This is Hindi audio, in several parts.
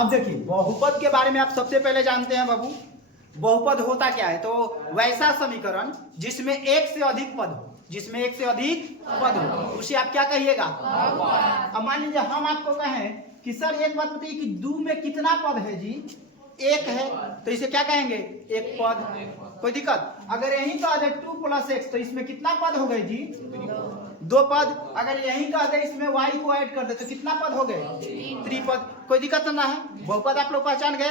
अब देखिए बहुपद के बारे में आप सबसे पहले जानते हैं बाबू, बहुपद होता क्या है? तो वैसा समीकरण जिसमें एक से अधिक पद हो, जिसमें एक से अधिक पद हो उसे आप क्या कहिएगा? अब मान लीजिए हम आपको कहें कि सर एक बात बताइए कि 2 में कितना पद है जी? एक है, तो इसे क्या कहेंगे? एक पद। कोई दिक्कत? अगर यही कह दे 2 + x तो इसमें कितना पद हो गए जी? 2 पद। अगर यही कह दे इसमें y को ऐड कर दे तो कितना पद हो गए? 3 पद। कोई दिक्कत ना है, बहुपद आप लोग पहचान गए।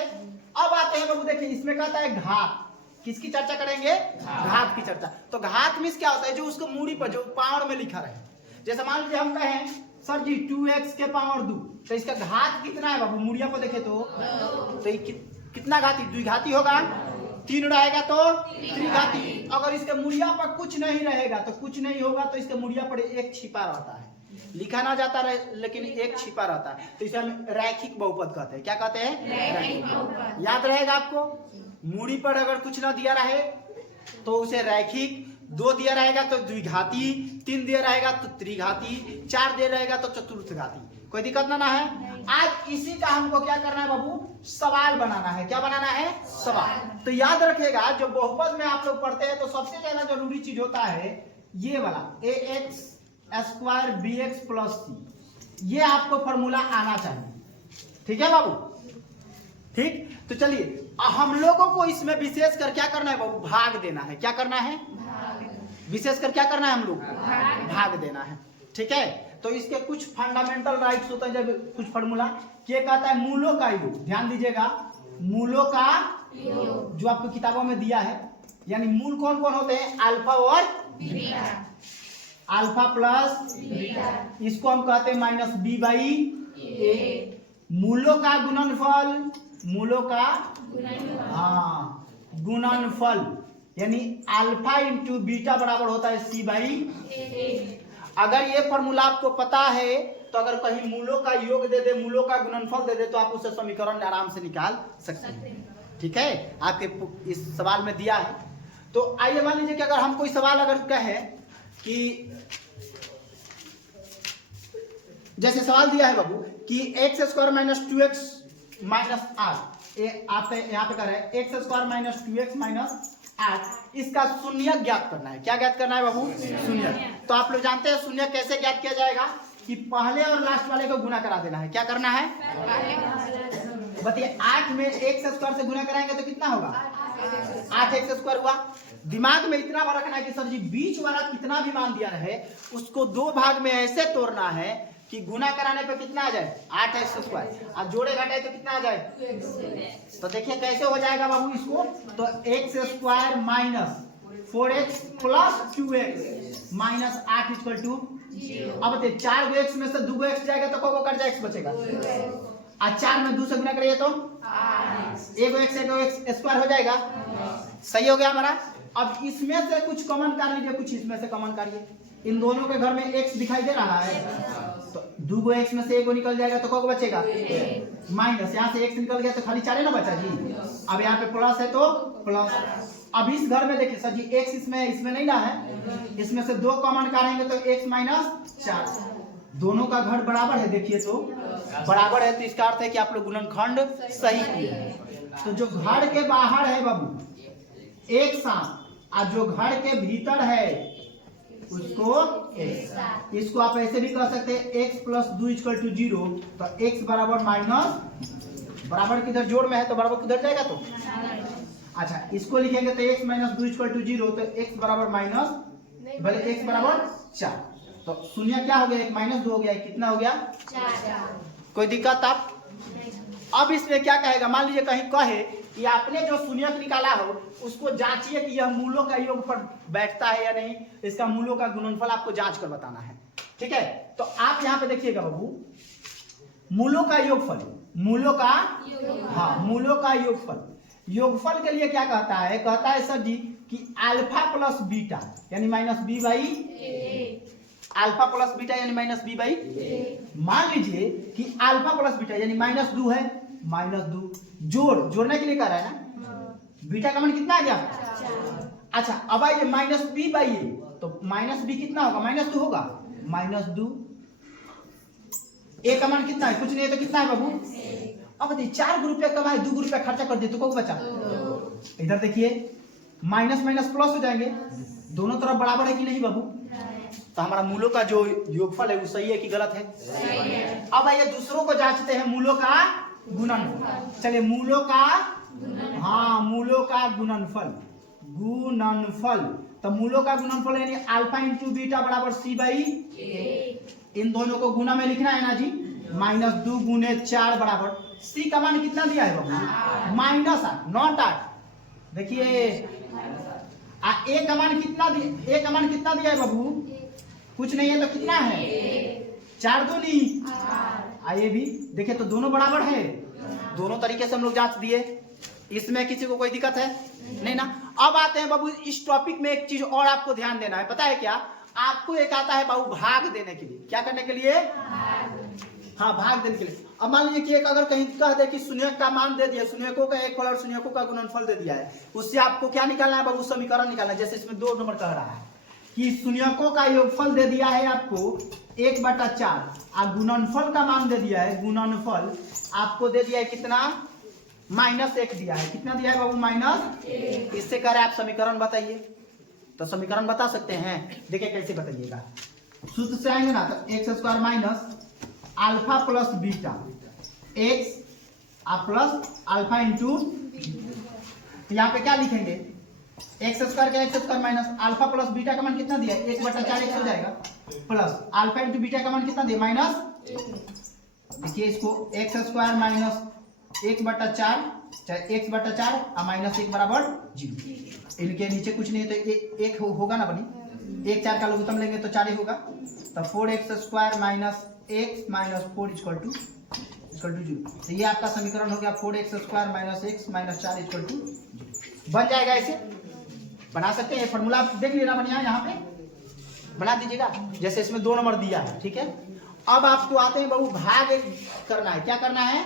अब आते हैं बाबू, देखिए इसमें कहता है घात। किसकी चर्चा करेंगे? घात की चर्चा। तो घात मीन्स क्या होता है? जो उसको मूड़ी पर, जो पावर में लिखा रहे। जैसे मान लीजिए हम कहें सर जी 2x के पावर 2, तो इसका घात कितना है बाबू? मूड़िया को देखे तो कितना घाती? द्विघाती होगा। 3 रहेगा तो त्रिघाती। अगर इसके मूड़िया पर कुछ नहीं रहेगा तो कुछ नहीं होगा, तो इसके मूड़िया पर एक छिपा रहता है, लिखा ना जाता रहे लेकिन एक छिपा रहता है, तो इसे हम रैखिक बहुपद कहते हैं। क्या कहते हैं? रैखिक बहुपद। याद रहेगा आपको, मूड़ी पर अगर कुछ ना दिया रहे तो उसे रैखिक, 2 दिया रहेगा तो द्विघाती, 3 दिया रहेगा तो त्रिघाती, 4 दिया रहेगा तो चतुर्थघाती। कोई दिक्कत ना है। आज इसी का हमको क्या करना है बाबू? सवाल बनाना है। क्या बनाना है? सवाल। तो याद रखिएगा, जो बहुपद में आप लोग पढ़ते हैं तो सबसे ज्यादा जरूरी चीज होता है ये वाला ax² bx + c। ये आपको फॉर्मूला आना चाहिए। ठीक है बाबू? ठीक, तो चलिए हम लोगों को इसमें विशेष कर क्या करना है बाबू? भाग देना है। क्या करना है? विशेष कर क्या करना है? हम लोग भाग देना है। ठीक है, तो इसके कुछ फंडामेंटल राइट्स होते हैं। जब कुछ फॉर्मूला क्या कहता है? मूलों का योग। ध्यान दीजिएगा, मूलों का योग जो आपको किताबों में दिया है, यानी मूल कौन कौन होते हैं? अल्फा और बीटा। अल्फा प्लस बीटा, इसको हम कहते हैं -b/a। मूलों का गुणनफल, मूलों का गुणनफल, यानी अल्फा × बीटा बराबर होता है c/a। अगर ये फॉर्मूला आपको पता है तो अगर कहीं मूलों का योग दे दे, मूलों का गुणनफल दे दे, तो आप उसे समीकरण आराम से निकाल सकते हैं। ठीक है, आपके इस सवाल में दिया है। तो आइए मान लीजिए कि अगर हम कोई सवाल अगर कहे कि जैसे सवाल दिया है बाबू कि x² - 2x - 8, आप यहाँ पे कर रहे हैं x² - 2x - 8, इसका शून्यक ज्ञात करना है। क्या ज्ञात करना है बाबू? शून्यक। तो आप लोग जानते हैं शून्यक कैसे ज्ञात किया जाएगा कि पहले और लास्ट वाले को गुना करा देना है। क्या करना है? बताइए, 8 में x² से गुना कराएंगे तो कितना होगा? 8x² हुआ। दिमाग में इतना बार रखना है कि सर जी बीच वाला कितना भी मान दिया रहे उसको 2 भाग में ऐसे तोड़ना है कि गुना कराने पे कितना आ जाए? 8x²। और जोड़े घटाए तो कितना आ जाए? तो देखिए कैसे हो जाएगा बाबू इसको? तो x² - 4x + 2x - 8 = 0। अब बताइए 4 x में से 2 x जाएगा तो को कट जाए? x बचेगा। और 4 में 2 से गुना करिए तो 1x हो जाएगा। सही हो गया हमारा। अब इसमें से कुछ कॉमन कर लीजिए, कुछ इसमें से कॉमन करिए। इन दोनों के घर में x दिखाई दे रहा है, तो 2 x में से 1 निकल जाएगा तो को बचेगा? माइनस, यहाँ से x निकल गया तो खाली 4 ना बचा जी। अब यहाँ पे प्लस है तो प्लस। अब इस घर में देखिए सर जी x इसमें नहीं ना है, इसमें से 2 कॉमन काटेंगे तो x - 4। दोनों का घर बराबर है, देखिए तो बराबर है, तो इसका अर्थ है कि आप लोग गुणनखंड सही किए। तो जो घर के बाहर है बाबू एक साथ, और जो घर के भीतर है उसको x। इसको आप ऐसे भी कह सकते हैं x + 2 = 0। तो x बराबर माइनस, बराबर किधर जोड़ में है तो बराबर किधर जाएगा? तो अच्छा, इसको लिखेंगे तो x - 2 = 0, तो x बराबर माइनस, भले x बराबर 4। तो शून्य क्या हो गया? 1 - 2 हो गया, कितना हो गया? 4। कोई दिक्कत? आप अब इसमें क्या कहेगा? मान लीजिए कहीं कहे कि आपने जो शून्यक निकाला हो उसको जांचिए कि यह मूलों का योग पर बैठता है या नहीं। इसका मूलों का गुणनफल आपको जांच कर बताना है। ठीक है, तो आप यहाँ पे देखिएगा बाबू, मूलों का योगफल, मूलों का मूलों का योगफल। योगफल के लिए क्या कहता है? कहता है सर जी कि अल्फा प्लस बीटा यानी -b/a। अल्फा प्लस बीटा यानी -b/a। मान लीजिए कि अल्फा प्लस बीटा यानी -2 है, -2 जोड़ने के लिए कह रहा है ना। बीटा का मान कितना आ गया? 4। अच्छा, अब आइए -b/a, तो -b कितना होगा? -2 होगा, -2। a का मान कितना है? कुछ नहीं है तो कितना है बाबू? अब देखिए 4 रुपया कमाए 2 रुपया खर्चा कर दिए तो क्या बचा? इधर देखिए माइनस माइनस प्लस हो जाएंगे, दोनों तरफ बराबर है कि नहीं बाबू? तो हमारा मूलों का जो योगफल है वो सही है कि गलत है? सही है। अब आइए दूसरों को जांचते हैं, मूलों का गुणनफल। चलिए मूलों का, हाँ मूलों का गुणनफल, गुणनफल। तो मूलों का गुणनफल यानी अल्फा इंटू बीटा बराबर सी बाई, इन दोनों को गुना में लिखना है ना जी, -2 गुने 4 बराबर सी का मान कितना दिया है बाबू? -8 नॉट 8। देखिए ए का मान कितना दिया, ए का मान कितना दिया है बाबू? कुछ नहीं है तो कितना है? 4 दूनी, ये भी देखिए तो दोनों बराबर है। दोनों तरीके से हम लोग जांच दिए, इसमें किसी को कोई दिक्कत है नहीं ना। अब आते हैं बाबू इस टॉपिक में एक चीज और आपको ध्यान देना है, पता है क्या? आपको एक आता है बाबू भाग देने के लिए। क्या करने के लिए? हाँ भाग देने के लिए। अब मान लीजिए कि एक अगर कहीं कह दे कि शून्यक का मान दे दिया, शून्यकों का एक फल और शून्यकों का गुणनफल दे दिया है, उससे आपको क्या निकालना है बाबू? समीकरण निकालना है। जैसे इसमें 2 नंबर कह रहा है कि शून्यकों का योगफल दे दिया है आपको 1/4 और गुणनफल का मान दे दिया है, गुणनफल आपको दे दिया है कितना? -1 दिया है। कितना दिया है बाबू? -1। इससे कह रहे हैं आप समीकरण बताइए, तो समीकरण बता सकते हैं। देखिए कैसे बताइएगा, सूत्र से आएंगे ना तो x² minus alpha plus beta x plus alpha into, यहाँ पे क्या लिखेंगे? x² का x² minus alpha plus beta का मान कितना दिया है? 1/4 x हो जाएगा, प्लस अल्फा इंटू बीटा का मान कितना दिया? -। देखिए इसको x² माइनस 1/4 चाहे x/4 और -1 बराबर 0। इनके नीचे कुछ नहीं है तो एक होगा ना बनी, 1 4 का लघुत्तम लेंगे तो 4 ही होगा। तो 4x² minus x minus 4 equal to 0। तो ये आपका समीकरण हो गया 4x² minus x minus 4 equal to 0। बन जाएगा, ऐसे बना सकते हैं। फॉर्मूला देख लेना बढ़िया, यहाँ पे बना दीजिएगा जैसे इसमें 2 नंबर दिया है, ठीक है। अब आपको आते हैं बाबू भाग करना है। क्या करना है?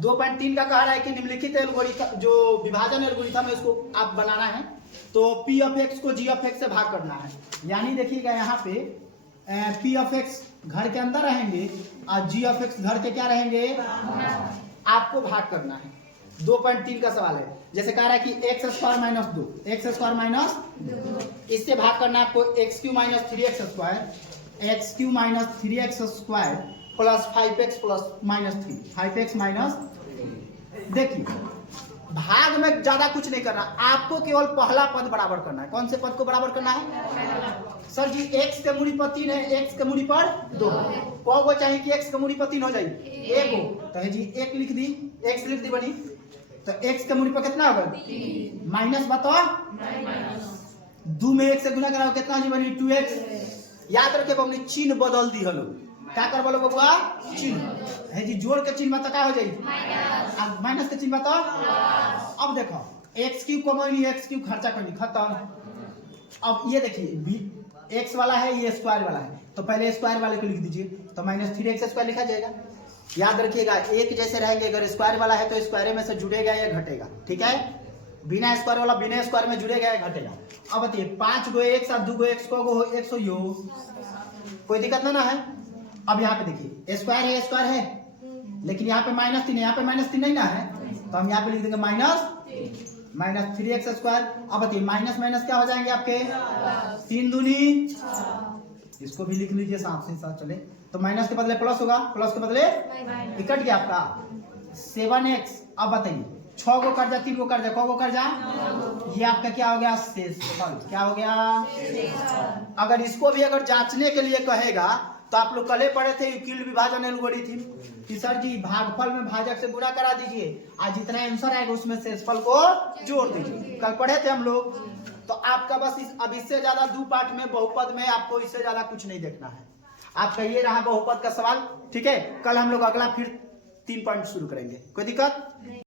2.3 का कह रहा है कि निम्नलिखित एल्गोरिथम जो विभाजन एल्गोरिथम है उसको आप बनाना है, तो p ऑफ x को g ऑफ x से भाग करना है। यानी देखिएगा यहाँ पे p ऑफ x घर के अंदर रहेंगे और g ऑफ x घर के क्या रहेंगे? आपको भाग करना है। 2.3 का सवाल है, जैसे कह रहा है कि x² माइनस 2, x² माइनस 2, इससे भाग करना है आपको x³ minus 3x², x³ minus 3x² plus 5x plus -3, 5x minus. देखिए भाग में ज्यादा कुछ नहीं करना, आपको केवल पहला पद बराबर करना है। कौन से पद को बराबर करना है? सर जी x के मूड़ी पर 3 है, x के मूड़ी पर 2, को चाहिए कि x के मूड़ी पर 3 हो जाए? 1 हो, तो है जी 1 लिख दी, x लिख दी बनी, तो x के मूड़ी पर कितना होगा? माइनस बताओ, 2 में 1 से गुना कराओ कितना जी बनी? 2x। याद रखे बबली चिन्ह बदल दी हलो, क्या कर बोलो बबुआ? चिन्ह है जी, जोड़ के चिन्ह बता क्या हो जाएगी? माइनस के चिन्ह बता। अब देखो x³ को मानी, x³ खर्चा करनी खत्म। अब ये देखिए x वाला है, ये स्क्वायर वाला है, तो पहले स्क्वायर वाले को लिख दीजिए, तो -3x² लिखा जाएगा। याद रखिएगा एक जैसे रहेंगे, अगर स्क्वायर वाला है तो स्क्वायर में से जुड़ेगा या घटेगा, ठीक है। बिना स्क्वायर वाला बिना स्क्वायर में जुड़ेगा या घटेगा। अब बताइए 5 गो x और 2 गो x को 100 यो, कोई दिक्कत ना है। अब यहाँ पे देखिए स्क्वायर है, लेकिन यहाँ पे -3 है, यहाँ पे -3 नहीं ना है, तो हम यहाँ पे लिख देंगे -3x²। अब बताइए माइनस माइनस क्या हो जाएंगे आपके? 3 दूनी, इसको भी लिख लीजिए साथ से साथ चले, तो माइनस के बदले प्लस होगा, प्लस के बदले कट गया आपका 7x। अब बताइए 6 गो कर्जा, 3 गो कर्जा, को कर्जा, ये आपका क्या हो गया? शेषफल। क्या हो गया? अगर इसको भी अगर जांचने के लिए कहेगा तो आप लोग कल पढ़े थे यूक्लिड विभाजन एल्गोरिथम कि सर जी भागफल में भाजक से गुणा करा दीजिए, आज जितना आंसर आएगा उसमें शेषफल को जोड़ दीजिए, कल पढ़े थे हम लोग। तो आपका बस अब इससे ज्यादा 2 पार्ट में बहुपद में आपको इससे ज्यादा कुछ नहीं देखना है। आपका ये रहा बहुपद का सवाल, ठीक है। कल हम लोग अगला फिर 3 पॉइंट शुरू करेंगे, कोई दिक्कत?